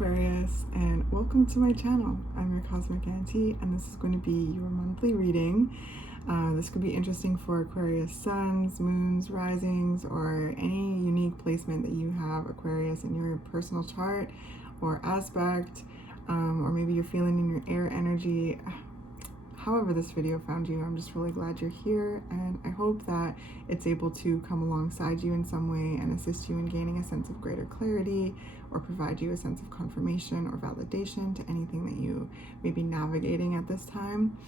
Aquarius, and welcome to my channel. I'm your Cosmic Auntie, and this is going to be your monthly reading. This could be interesting for Aquarius suns, moons, risings, or any unique placement that you have Aquarius in your personal chart or aspect, or maybe you're feeling in your air energy. However this video found you, I'm just really glad you're here, and I hope that it's able to come alongside you in some way and assist you in gaining a sense of greater clarity or provide you a sense of confirmation or validation to anything that you may be navigating at this time.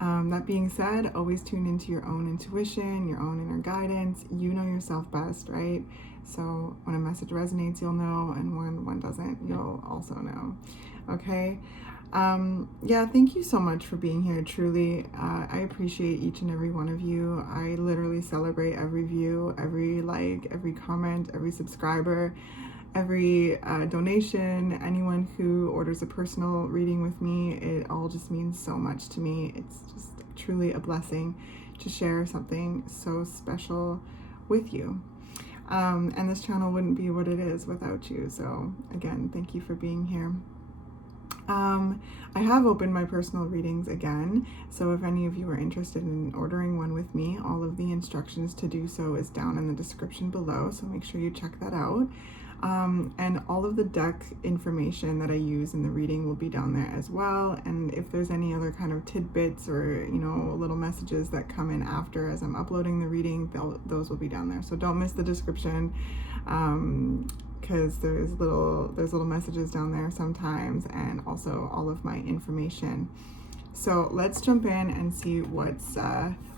That being said, always tune into your own intuition, your own inner guidance. You know yourself best, right? So when a message resonates, you'll know, and when one doesn't, you'll also know. Okay? Yeah, thank you so much for being here. Truly, I appreciate each and every one of you. I literally celebrate every view, every like, every comment, every subscriber, every donation, anyone who orders a personal reading with me. It all just means so much to me. It's just truly a blessing to share something so special with you. And this channel wouldn't be what it is without you. So again, thank you for being here. I have opened my personal readings again, so if any of you are interested in ordering one with me, all of the instructions to do so is down in the description below, so make sure you check that out. And all of the deck information that I use in the reading will be down there as well, and if there's any other kind of tidbits or, you know, little messages that come in after as I'm uploading the reading, those will be down there, so don't miss the description. Because there's little messages down there sometimes, and also all of my information. So let's jump in and see what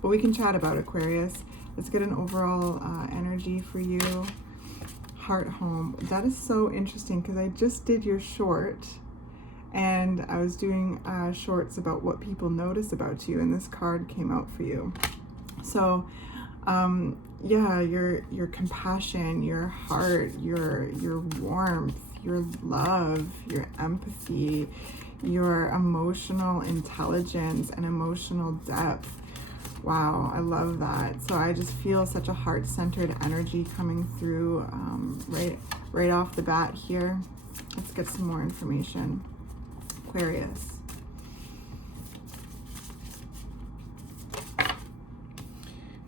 we can chat about, Aquarius. Let's get an overall energy for you. Heart home. That is so interesting because I just did your short, and I was doing shorts about what people notice about you, and this card came out for you. So yeah, your compassion, your heart, your warmth, your love, your empathy, your emotional intelligence and emotional depth. Wow, I love that. So I just feel such a heart-centered energy coming through right off the bat here. Let's get some more information. Aquarius.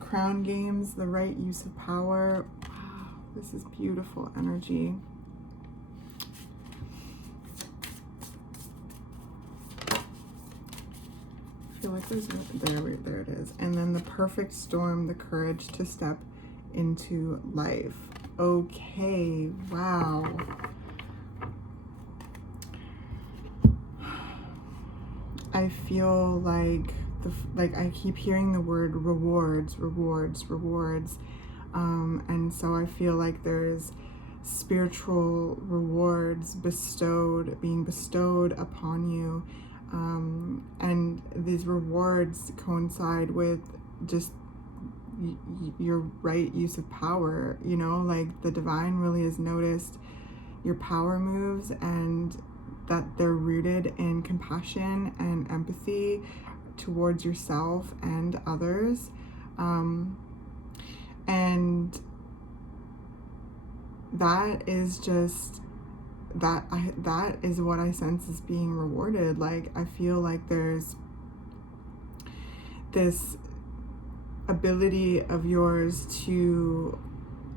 Crown games, the right use of power. Wow, this is beautiful energy. I feel like there's there it is. And then the perfect storm, the courage to step into life. Okay, wow. I feel like I keep hearing the word rewards, and so I feel like there's spiritual rewards being bestowed upon you, and these rewards coincide with just your right use of power. You know, like the divine really has noticed your power moves, and that they're rooted in compassion and empathy towards yourself and others, and that is just that is what I sense is being rewarded. Like, I feel like there's this ability of yours to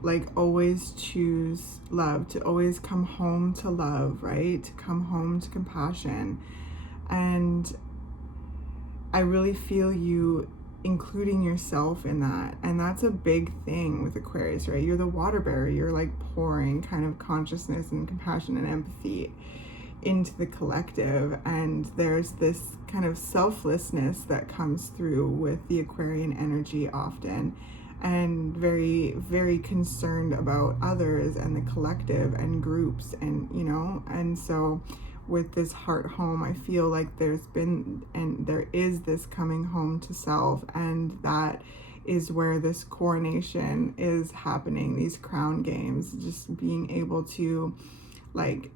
like always choose love, to always come home to love, right? To come home to compassion. And I really feel you including yourself in that. And that's a big thing with Aquarius, right? You're the water bearer. You're like pouring kind of consciousness and compassion and empathy into the collective. And there's this kind of selflessness that comes through with the Aquarian energy often, and very, very concerned about others and the collective and groups, and, you know, and so with this heart home, I feel like there's been and there is this coming home to self, and that is where this coronation is happening, these crown games, just being able to like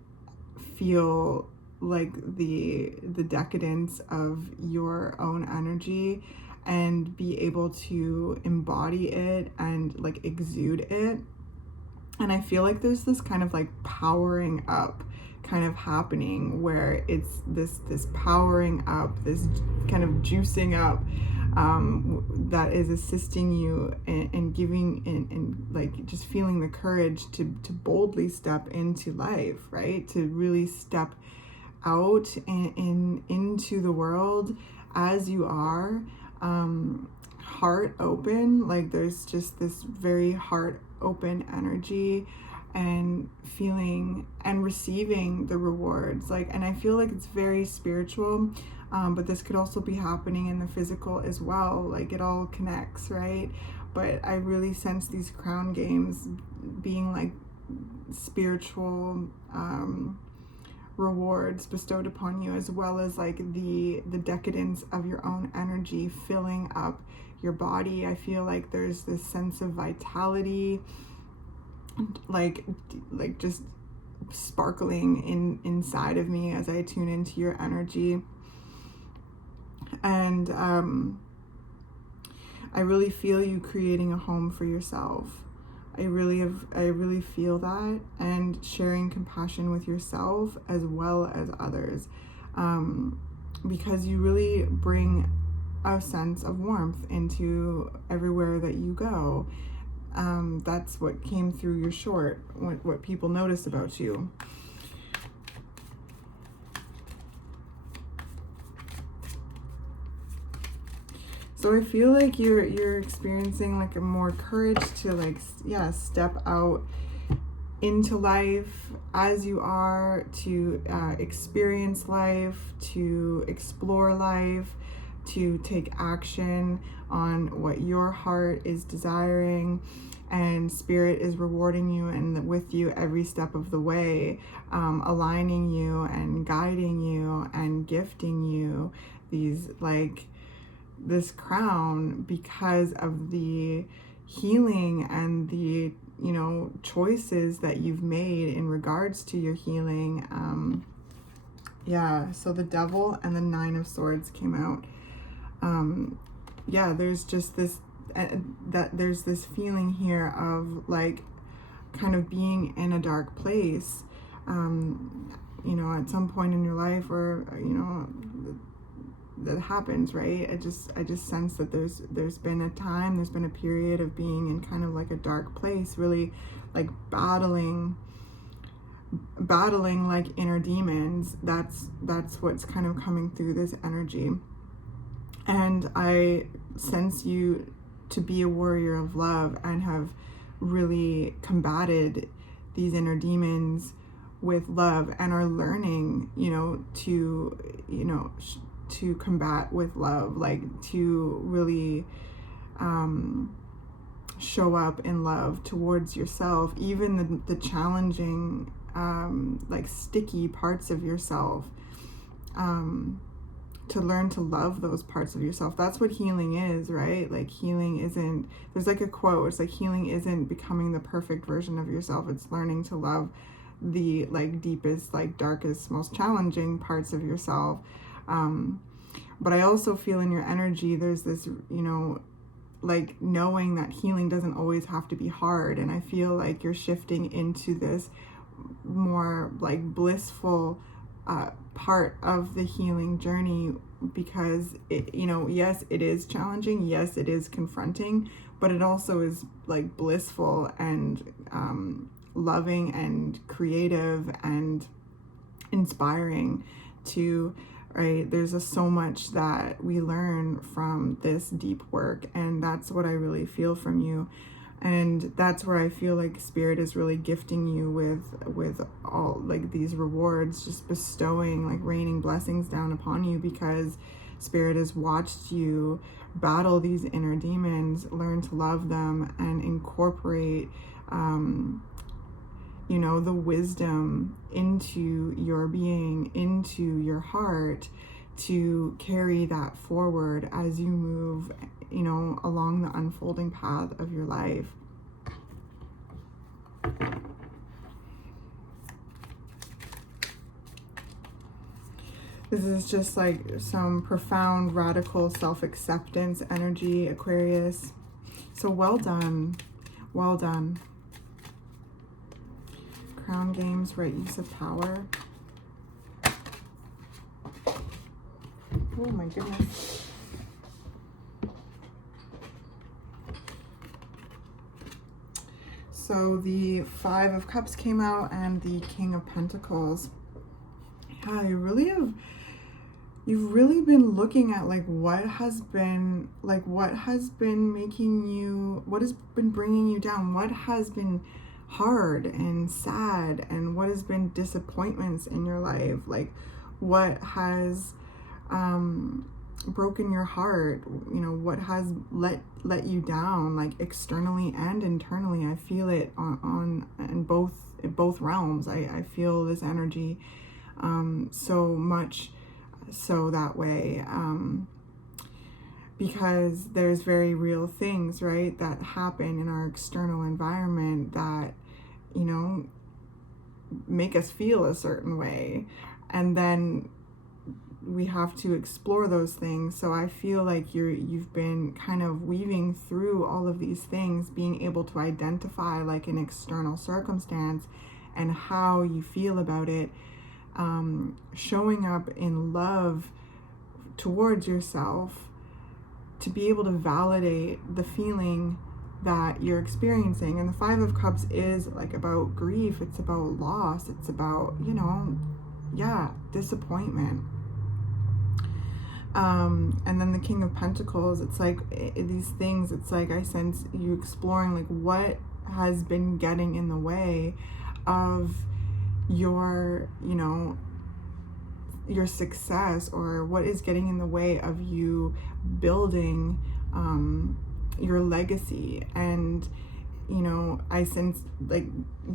feel like the decadence of your own energy and be able to embody it and like exude it. And I feel like there's this kind of like powering up kind of happening, where it's this powering up, this kind of juicing up, that is assisting you and giving and like just feeling the courage to boldly step into life, right? To really step out and into the world as you are, heart open. Like there's just this very heart open energy, and feeling and receiving the rewards. Like, and I feel like it's very spiritual, but this could also be happening in the physical as well. Like it all connects, right? But I really sense these crown games being like spiritual rewards bestowed upon you, as well as like the decadence of your own energy filling up your body. I feel like there's this sense of vitality, like just sparkling inside of me as I tune into your energy. And I really feel you creating a home for yourself. I really feel that, and sharing compassion with yourself as well as others, because you really bring a sense of warmth into everywhere that you go. That's what came through your short, what people notice about you. So I feel like you're experiencing like a more courage to like, yeah, step out into life as you are, to experience life, to explore life, to take action on what your heart is desiring, and spirit is rewarding you and with you every step of the way, aligning you and guiding you and gifting you these like this crown because of the healing and the, you know, choices that you've made in regards to your healing. Yeah, so the Devil and the Nine of Swords came out. Yeah, there's just this there's this feeling here of like kind of being in a dark place, you know, at some point in your life, or you know, that happens, right? I just sense that there's been a period of being in kind of like a dark place, really like battling like inner demons. That's what's kind of coming through this energy. And I sense you to be a warrior of love and have really combated these inner demons with love, and are learning, you know, to combat with love, like to really show up in love towards yourself, even the challenging, like sticky parts of yourself, to learn to love those parts of yourself. That's what healing is, right? Like healing isn't, there's like a quote, it's like healing isn't becoming the perfect version of yourself, it's learning to love the like deepest, like darkest, most challenging parts of yourself. But I also feel in your energy there's this, you know, like knowing that healing doesn't always have to be hard, and I feel like you're shifting into this more like blissful part of the healing journey, because it, you know, yes, it is challenging, yes, it is confronting, but it also is like blissful and loving and creative and inspiring to, right? There's so much that we learn from this deep work, and that's what I really feel from you. And that's where I feel like spirit is really gifting you with all like these rewards, just bestowing, like raining blessings down upon you, because spirit has watched you battle these inner demons, learn to love them, and incorporate you know, the wisdom into your being, into your heart, to carry that forward as you move, you know, along the unfolding path of your life. This is just like some profound, radical self-acceptance energy, Aquarius. So well done. Well done. Crown games, right use of power. Oh my goodness. So the Five of Cups came out and the King of Pentacles. Yeah, you've really been looking at like what has been making you, what has been bringing you down, what has been hard and sad, and what has been disappointments in your life, like what has broken your heart, you know, what has let you down, like externally and internally. I feel it on in both realms. I feel this energy so much so that way, because there's very real things, right, that happen in our external environment that, you know, make us feel a certain way, and then we have to explore those things. So I feel like you've been kind of weaving through all of these things, being able to identify like an external circumstance and how you feel about it, showing up in love towards yourself to be able to validate the feeling that you're experiencing. And the Five of Cups is like about grief, it's about loss, it's about, you know, yeah, disappointment. And then the King of Pentacles, it's like these things, it's like I sense you exploring like what has been getting in the way of your, you know, your success, or what is getting in the way of you building your legacy. And, you know, I sense like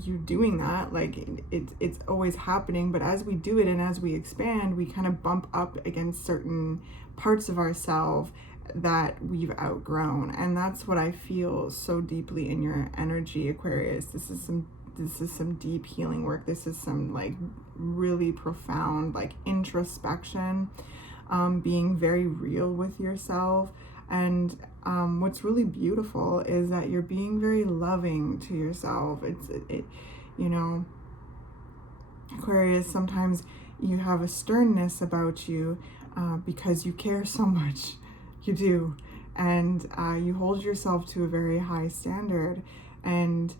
you doing that, like it's always happening, but as we do it and as we expand, we kind of bump up against certain parts of ourselves that we've outgrown. And that's what I feel so deeply in your energy, Aquarius. This is some deep healing work. This is some like really profound like introspection, being very real with yourself. And what's really beautiful is that you're being very loving to yourself. It you know, Aquarius, sometimes you have a sternness about you because you care so much. You do. And you hold yourself to a very high standard. And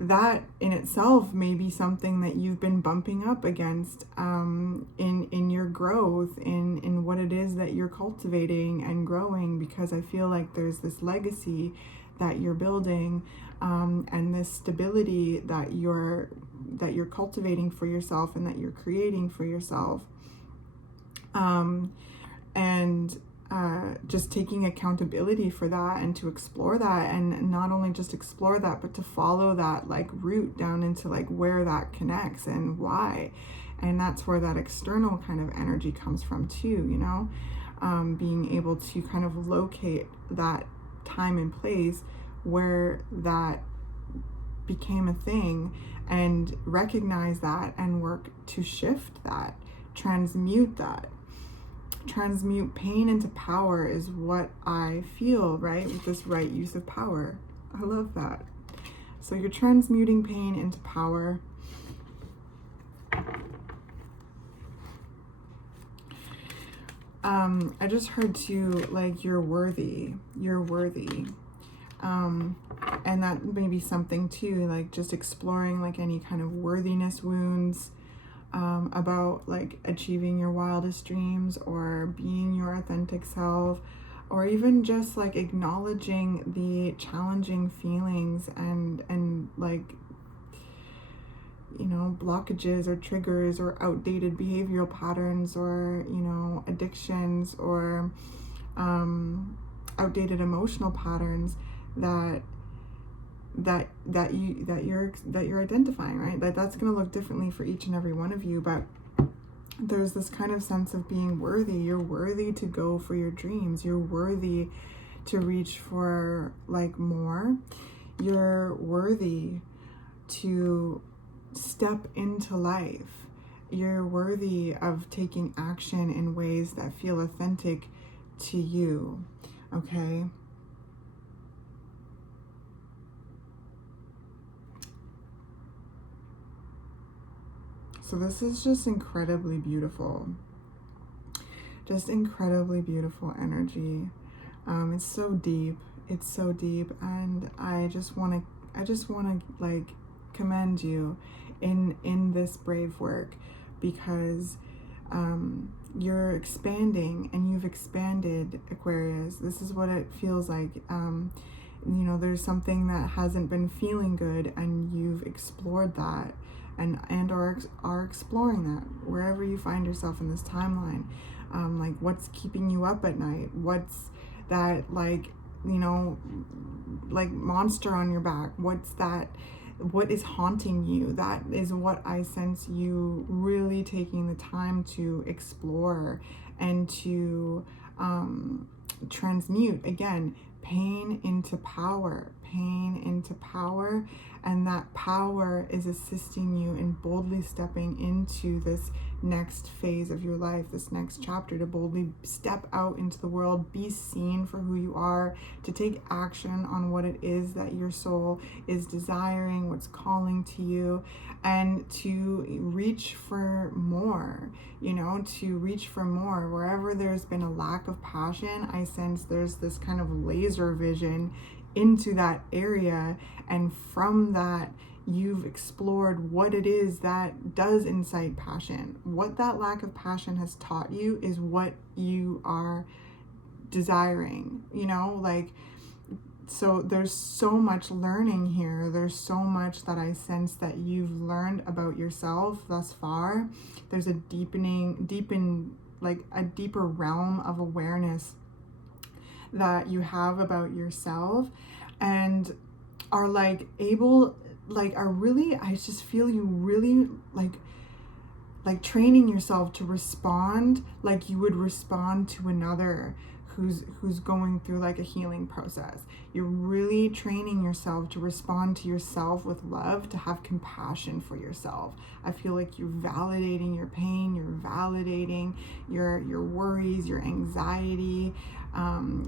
that in itself may be something that you've been bumping up against in your growth, in what it is that you're cultivating and growing, because I feel like there's this legacy that you're building, and this stability that you're cultivating for yourself and that you're creating for yourself, and just taking accountability for that, and to explore that, and not only just explore that, but to follow that like root down into like where that connects and why. And that's where that external kind of energy comes from too, you know, being able to kind of locate that time and place where that became a thing, and recognize that and work to shift that, transmute that. Transmute pain into power is what I feel, right? With this right use of power. I love that. So you're transmuting pain into power. I just heard too, like, you're worthy. You're worthy. And that may be something too, like just exploring like any kind of worthiness wounds, about like achieving your wildest dreams, or being your authentic self, or even just like acknowledging the challenging feelings and like, you know, blockages or triggers or outdated behavioral patterns, or, you know, addictions, or outdated emotional patterns that you're identifying, right? That's going to look differently for each and every one of you, but there's this kind of sense of being worthy. You're worthy to go for your dreams. You're worthy to reach for like more. You're worthy to step into life. You're worthy of taking action in ways that feel authentic to you, okay? So this is just incredibly beautiful. Just incredibly beautiful energy. It's so deep. It's so deep, and I just want to like commend you in this brave work, because you're expanding, and you've expanded, Aquarius. This is what it feels like. You know, there's something that hasn't been feeling good, and you've explored that, and are exploring that wherever you find yourself in this timeline. Like, what's keeping you up at night? What's that, like, you know, like monster on your back? What's that? What is haunting you? That is what I sense you really taking the time to explore and to transmute. Again, pain into power, and that power is assisting you in boldly stepping into this next phase of your life, this next chapter, to boldly step out into the world, be seen for who you are, to take action on what it is that your soul is desiring, what's calling to you, and to reach for more, you know, to reach for more. Wherever there's been a lack of passion, I sense there's this kind of laser vision into that area, and from that you've explored what it is that does incite passion. What that lack of passion has taught you is what you are desiring, you know, like, so there's so much learning here. There's so much that I sense that you've learned about yourself thus far. There's a like a deeper realm of awareness that you have about yourself, and are like able, like, are really, I just feel you really like training yourself to respond like you would respond to another who's going through like a healing process. You're really training yourself to respond to yourself with love, to have compassion for yourself. I feel like you're validating your pain, you're validating your worries, your anxiety.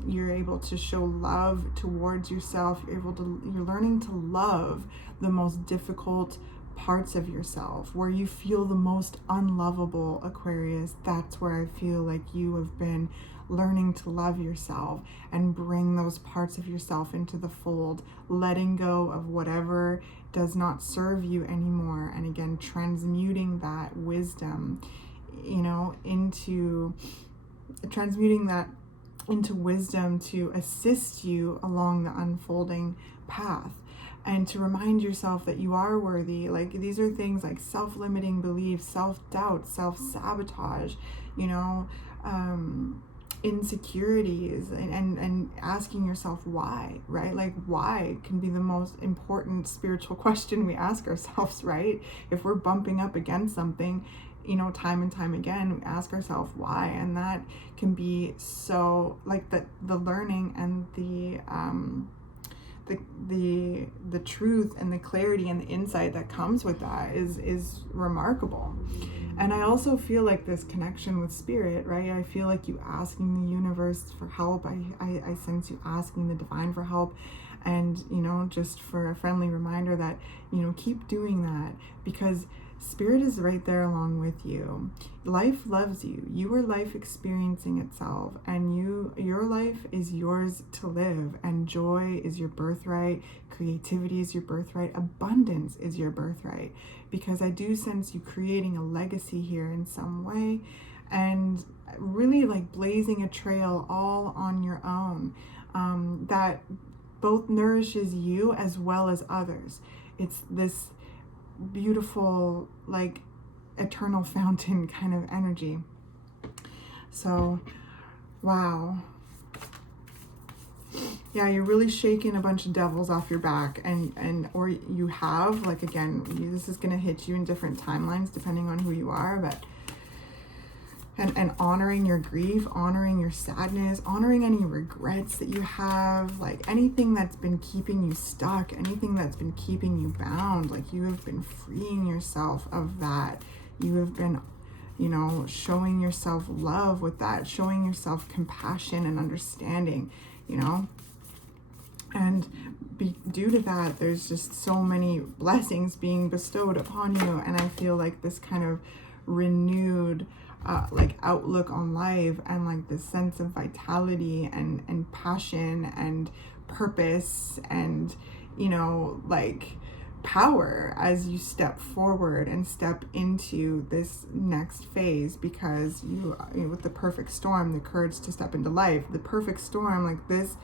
You're able to show love towards yourself. You're learning to love the most difficult parts of yourself, where you feel the most unlovable, Aquarius. That's where I feel like you have been learning to love yourself and bring those parts of yourself into the fold, letting go of whatever does not serve you anymore, and again transmuting that wisdom, you know, into wisdom to assist you along the unfolding path, and to remind yourself that you are worthy. Like, these are things like self-limiting beliefs, self-doubt, self-sabotage, you know, insecurities, and asking yourself why, right? Like, why can be the most important spiritual question we ask ourselves, right? If we're bumping up against something, you know, time and time again, we ask ourselves why, and that can be so, like, the learning and the truth and the clarity and the insight that comes with that is remarkable. And I also feel like this connection with spirit, right? I feel like you asking the universe for help. I sense you asking the divine for help. And, you know, just for a friendly reminder that, you know, keep doing that, because spirit is right there along with you. Life loves you. You are life experiencing itself, and your life is yours to live, and joy is your birthright, creativity is your birthright, abundance is your birthright, because I do sense you creating a legacy here in some way, and really like blazing a trail all on your own, that both nourishes you as well as others. It's this beautiful, like, eternal fountain kind of energy. So, wow. Yeah, you're really shaking a bunch of devils off your back, or you have, like, again, this is going to hit you in different timelines depending on who you are, but and honoring your grief, honoring your sadness, honoring any regrets that you have, like anything that's been keeping you stuck, anything that's been keeping you bound, like you have been freeing yourself of that. You have been, you know, showing yourself love with that, showing yourself compassion and understanding, you know. And due to that, there's just so many blessings being bestowed upon you. And I feel like this kind of renewed like outlook on life, and like this sense of vitality and passion and purpose and, you know, like power as you step forward and step into this next phase, because you know, with the perfect storm, the courage to step into life, the perfect storm, like this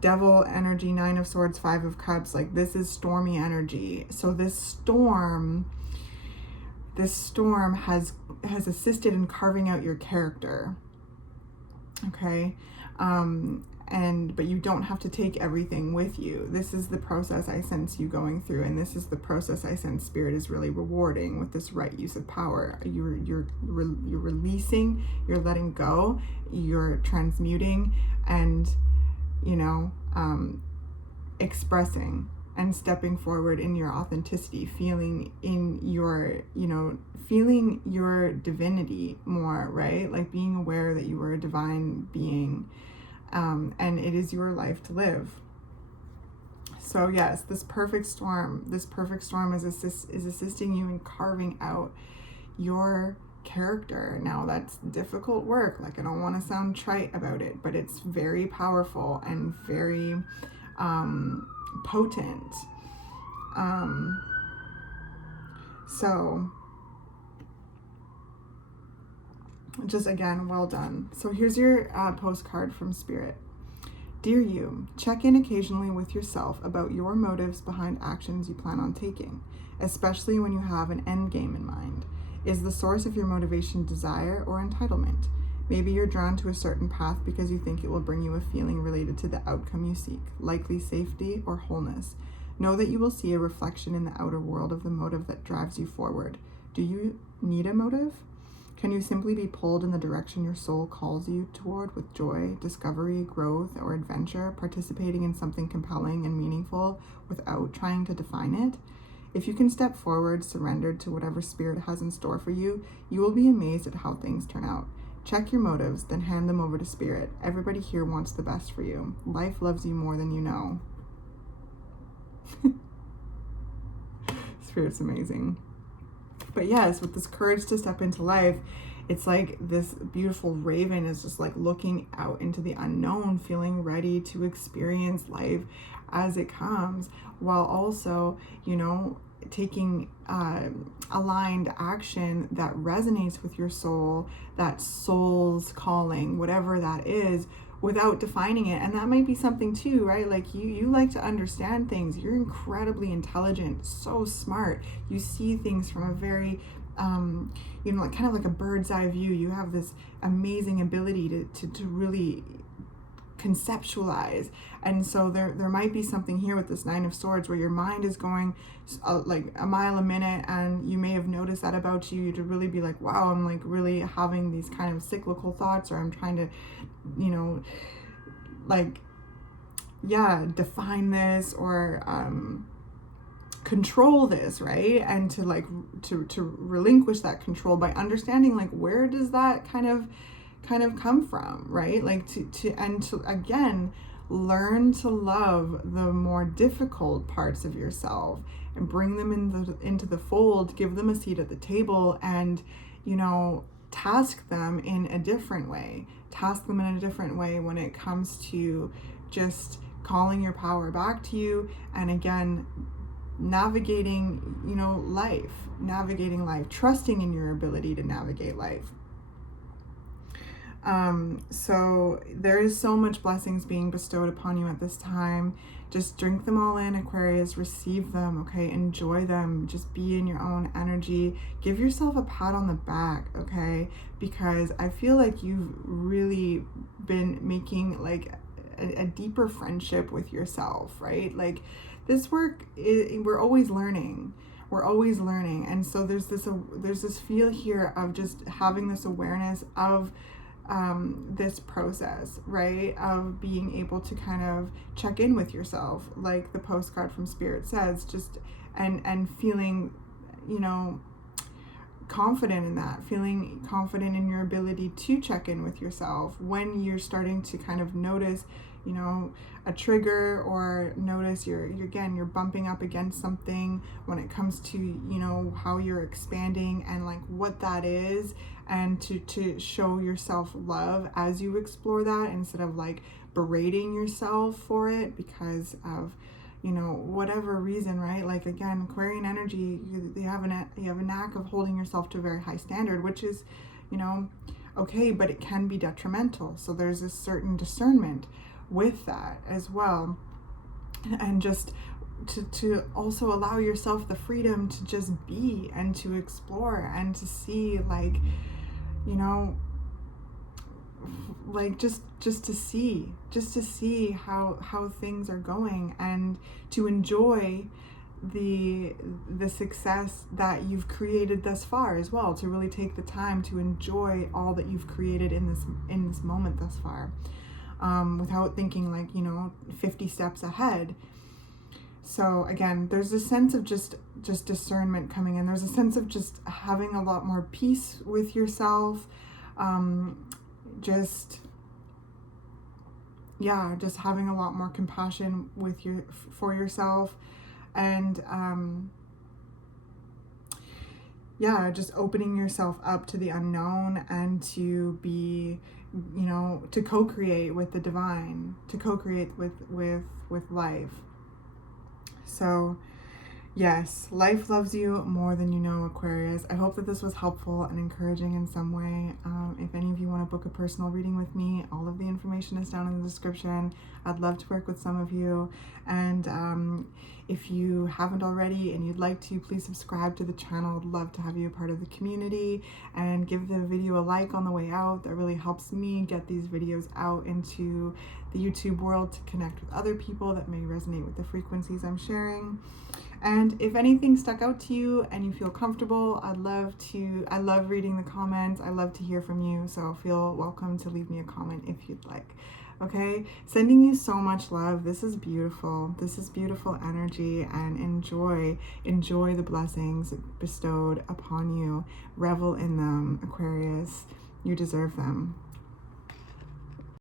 devil energy, 9 of Swords, 5 of Cups, like this is stormy energy. So this storm has assisted in carving out your character, okay? But you don't have to take everything with you. This is the process I sense you going through, and this is the process I sense Spirit is really rewarding with this right use of power. You're releasing, you're letting go, you're transmuting, and, you know, expressing and stepping forward in your authenticity, feeling in your, you know, feeling your divinity more, right? Like being aware that you are a divine being, and it is your life to live. So yes, this perfect storm is assisting you in carving out your character. Now that's difficult work. Like, I don't want to sound trite about it, but it's very powerful and very potent. So just again, well done. So here's your postcard from Spirit. Dear you, check in occasionally with yourself about your motives behind actions you plan on taking, especially when you have an end game in mind. Is the source of your motivation desire or entitlement? Maybe you're drawn to a certain path because you think it will bring you a feeling related to the outcome you seek, likely safety or wholeness. Know that you will see a reflection in the outer world of the motive that drives you forward. Do you need a motive? Can you simply be pulled in the direction your soul calls you toward with joy, discovery, growth, or adventure, participating in something compelling and meaningful without trying to define it? If you can step forward, surrendered to whatever Spirit has in store for you, you will be amazed at how things turn out. Check your motives, then hand them over to Spirit. Everybody here wants the best for you. Life loves you more than you know. Spirit's amazing. But yes, with this courage to step into life, it's like this beautiful raven is just like looking out into the unknown, feeling ready to experience life as it comes, while also, you know, taking aligned action that resonates with your soul, that soul's calling, whatever that is, without defining it. And that might be something too, right? Like you like to understand things. You're incredibly intelligent, so smart. You see things from a very you know, like kind of like a bird's eye view. You have this amazing ability to really conceptualize. And so there might be something here with this 9 of Swords where your mind is going like a mile a minute, and you may have noticed that about you, to really be like, wow, I'm like really having these kind of cyclical thoughts, or I'm trying to, you know, like, yeah, define this or control this, right? And to like to relinquish that control by understanding, like, where does that kind of come from, right? Like to again learn to love the more difficult parts of yourself and bring them into the fold, give them a seat at the table, and, you know, task them in a different way when it comes to just calling your power back to you, and again navigating, you know, navigating life, trusting in your ability to navigate life. So there is so much blessings being bestowed upon you at this time. Just drink them all in, Aquarius, receive them, okay? Enjoy them, just be in your own energy. Give yourself a pat on the back, okay? Because I feel like you've really been making like a deeper friendship with yourself, right? Like this work, we're always learning. And so there's this feel here of just having this awareness of this process, right, of being able to kind of check in with yourself, like the postcard from Spirit says, just and feeling, you know, confident in that, feeling confident in your ability to check in with yourself when you're starting to kind of notice you know, a trigger, or notice you're bumping up against something when it comes to, you know, how you're expanding and like what that is, and to show yourself love as you explore that, instead of like berating yourself for it because of, you know, whatever reason, right? Like, again, Aquarian energy, you have a knack of holding yourself to a very high standard, which is, you know, okay, but it can be detrimental. So there's a certain discernment with that as well. And just to also allow yourself the freedom to just be and to explore and to see, like, you know, like just to see how things are going, and to enjoy the success that you've created thus far as well, to really take the time to enjoy all that you've created in this moment thus far, without thinking, like, you know, 50 steps ahead. So again, there's a sense of just discernment coming in. There's a sense of just having a lot more peace with yourself, just having a lot more compassion for yourself, and just opening yourself up to the unknown, and to be, you know, to co-create with the divine, to co-create with life. So yes, life loves you more than you know, Aquarius. I hope that this was helpful and encouraging in some way. If any of you want to book a personal reading with me, all of the information is down in the description. I'd love to work with some of you. And if you haven't already and you'd like to, please subscribe to the channel. I'd love to have you a part of the community, and give the video a like on the way out. That really helps me get these videos out into the YouTube world, to connect with other people that may resonate with the frequencies I'm sharing. And if anything stuck out to you and you feel comfortable, I love reading the comments. I love to hear from you. So feel welcome to leave me a comment if you'd like. Okay, sending you so much love. This is beautiful. This is beautiful energy, and enjoy the blessings bestowed upon you. Revel in them, Aquarius. You deserve them.